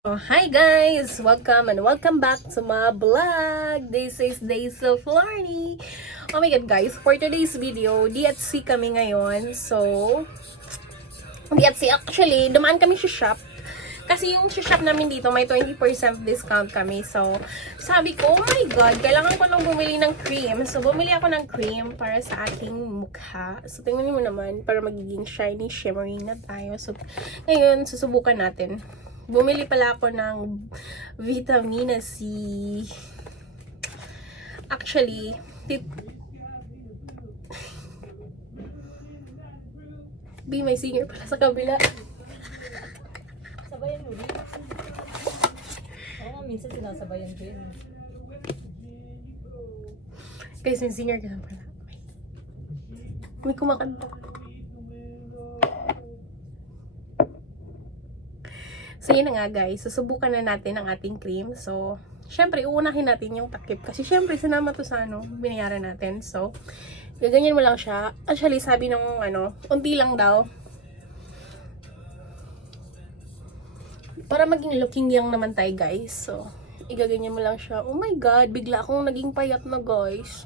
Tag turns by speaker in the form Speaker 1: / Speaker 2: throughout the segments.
Speaker 1: Oh, hi guys! Welcome and welcome back to my vlog! This is Days of Florny. Oh my god guys, for today's video, DHC kami ngayon. So, DHC actually, dumaan kami sa shop. Kasi yung shop namin dito, may 20% discount kami. So, sabi ko, oh my god, kailangan ko nang bumili ng cream. So, bumili ako ng cream para sa aking mukha. So, tingnan niyo naman, para magiging shiny, shimmery na tayo. So, ngayon, susubukan natin. Bumili pala ako ng vitamina C. Actually, Be my singer pala sa kabila.
Speaker 2: Sabayan mo rin. Oo nga, minsan sinasabayan ko yun.
Speaker 1: Guys, may singer ka na pala. May kumakanta. So, yun na nga guys. Susubukan na natin ang ating cream. So, syempre, uunahin natin yung takip. Kasi syempre, sinama to sa ano, binayaran natin. So, gaganyan mo lang siya. Actually, sabi ng ano, unti lang daw. Para maging looking young naman tayo guys. So, igaganyan mo lang siya. Oh my god, bigla akong naging payat na guys.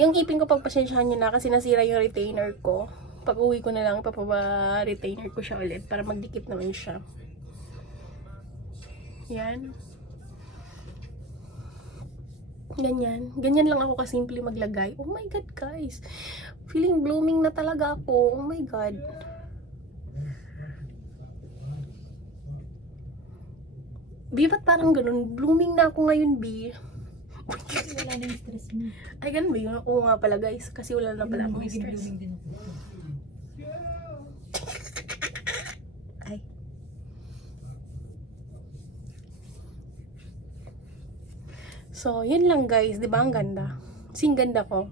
Speaker 1: Yung ipin ko pagpasensyahan nyo na kasi nasira yung retainer ko. Pag uwi ko na lang, ipapaba-retainer ko siya ulit para magdikit naman siya. Yan. Ganyan. Ganyan lang ako kasimple maglagay. Oh my God, guys. Feeling blooming na talaga ako. Oh my God. Bi, ba't parang ganun? Blooming na ako ngayon, Bi.
Speaker 2: Wala na yung stress mo.
Speaker 1: Ay, ganun ba yun? Oo nga pala, guys. Kasi wala na pala akong stress.
Speaker 2: blooming din ako.
Speaker 1: Ay. So, yun lang guys. Di ba ang ganda? Sing ganda ko.